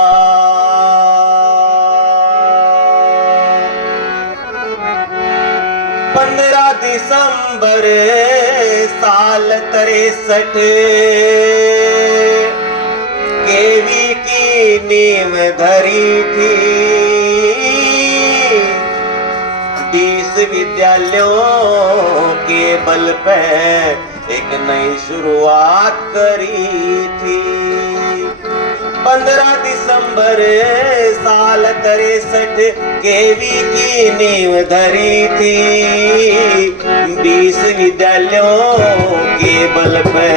15 दिसंबर साल 63 केवी की नींव धरी थी। 20 विद्यालयों के बल पे एक नई शुरुआत करी थी। 15 दिसंबर साल 63 केवी की नींव धरी थी। 20 विद्यालयों के बल पे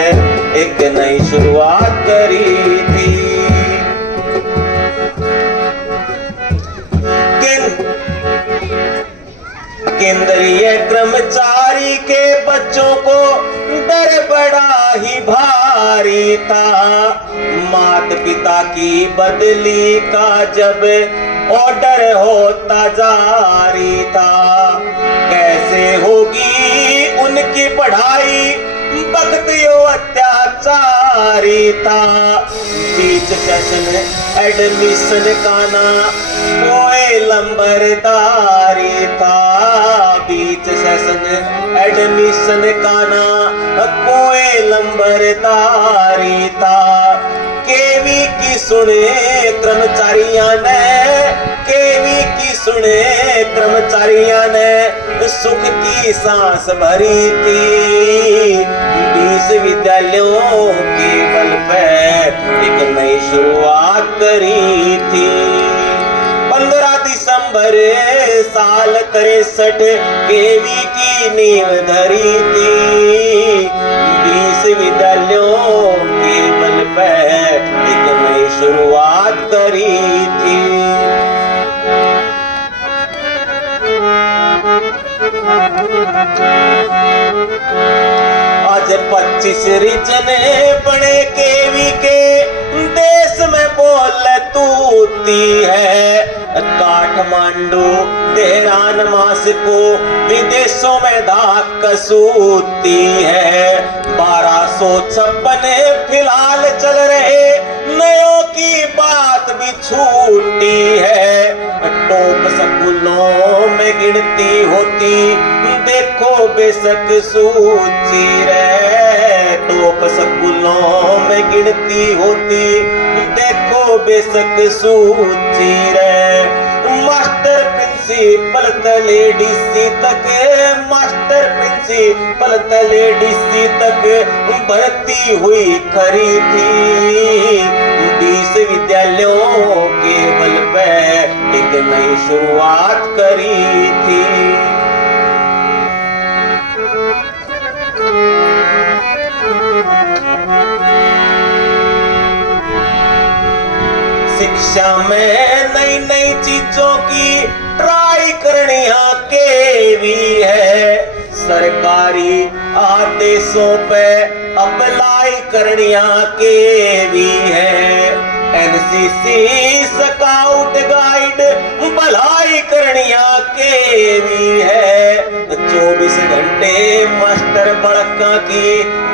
एक नई शुरुआत करी थी। केंद्रीय कर्मचारी के बच्चों को डर बड़ा ही भारी था। माता पिता की बदली का जब ऑर्डर होता जारी था। कैसे होगी उनकी पढ़ाई, वक्त यो अत्याचारी था। बीच सेशन एडमिशन का ना कोई लंबरदारी था। बीच सेशन एडमिशन का ना कोई लंबरदारी था। केवी की सुने कर्मचारियों ने, केवी की सुने कर्मचारियों ने सुख की सांस भरी थी। 20 विद्यालयों के बल पे एक नई शुरुआत करी थी। 15 दिसंबर साल 63 केवी की नींव धरी थी। 20 विद्यालयों के बल पे एक नई शुरुआत करी थी। आज 25 रीजन बड़े केवी के देश में बोल तूती है। काठमांडू तेहरान मास्को विदेशों में धाक सूती है। 1256 फिलहाल चल रहे नयों की बात भी छूटी है। टॉप स्कूलों में गिनती होती देखो बेशक सूची रे। टॉप स्कूलों में गिनती होती देखो बेशक सूची रे। मास्टर प्रिंसिपल तले डीसी तक, मास्टर प्रिंसिपल तले डीसी तक भर्ती हुई खरी थी। 20 विद्यालयों के बल पे एक नई शुरुआत करी थी। शिक्षा में नई नई चीजों की ट्राई करनिया केवी है। सरकारी आदेशों पे अप्लाई करनिया केवी है। एनसीसी स्काउट गाइड भलाई करनिया केवी है। 24 घंटे मास्टर बड़का की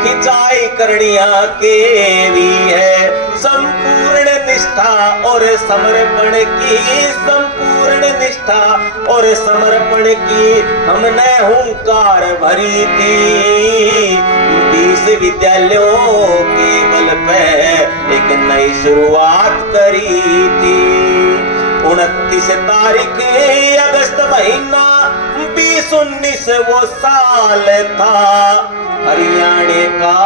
खिंचाई करनिया केवी है। संपूर्ण निष्ठा और समर्पण की, संपूर्ण निष्ठा और समर्पण की हमने हुंकार भरी थी। 20 विद्यालयों के बल पे एक नई शुरुआत करी थी। 29 तारीख अगस्त महीना 2019 वो साल था। हरियाणा का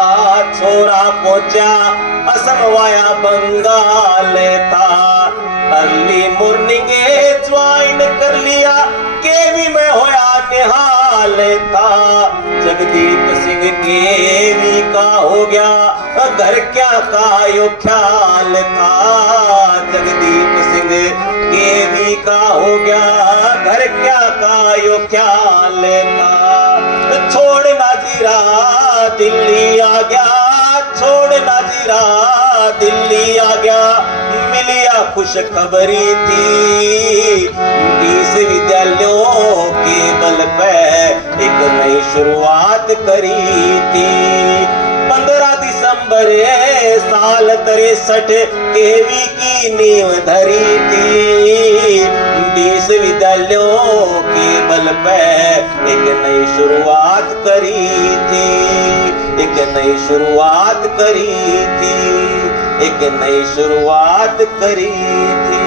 छोरा पहुंचा असम वाया बंगाल था। अर्ली मॉर्निंग ज्वाइन कर लिया केवी में होया निहाल था। जगदीप सिंह केवी का हो गया घर क्या का यो ख्याल था। जगदीप सिंह केवी का हो गया घर क्या का यो ख्याल था। छोड़ना जीरा दिल्ली आ गया, छोड़ना जीरा दिल्ली आ गया। मिलिया खुश खबरी थी। 20 विद्यालयों के बल पे एक नई शुरुआत करी थी। 15 दिसंबर बरे साल 63 केवी की नींव धरी थी। 20 विद्यालयों के बल पे एक नई शुरुआत करी थी, एक नई शुरुआत करी थी, एक नई शुरुआत करी थी।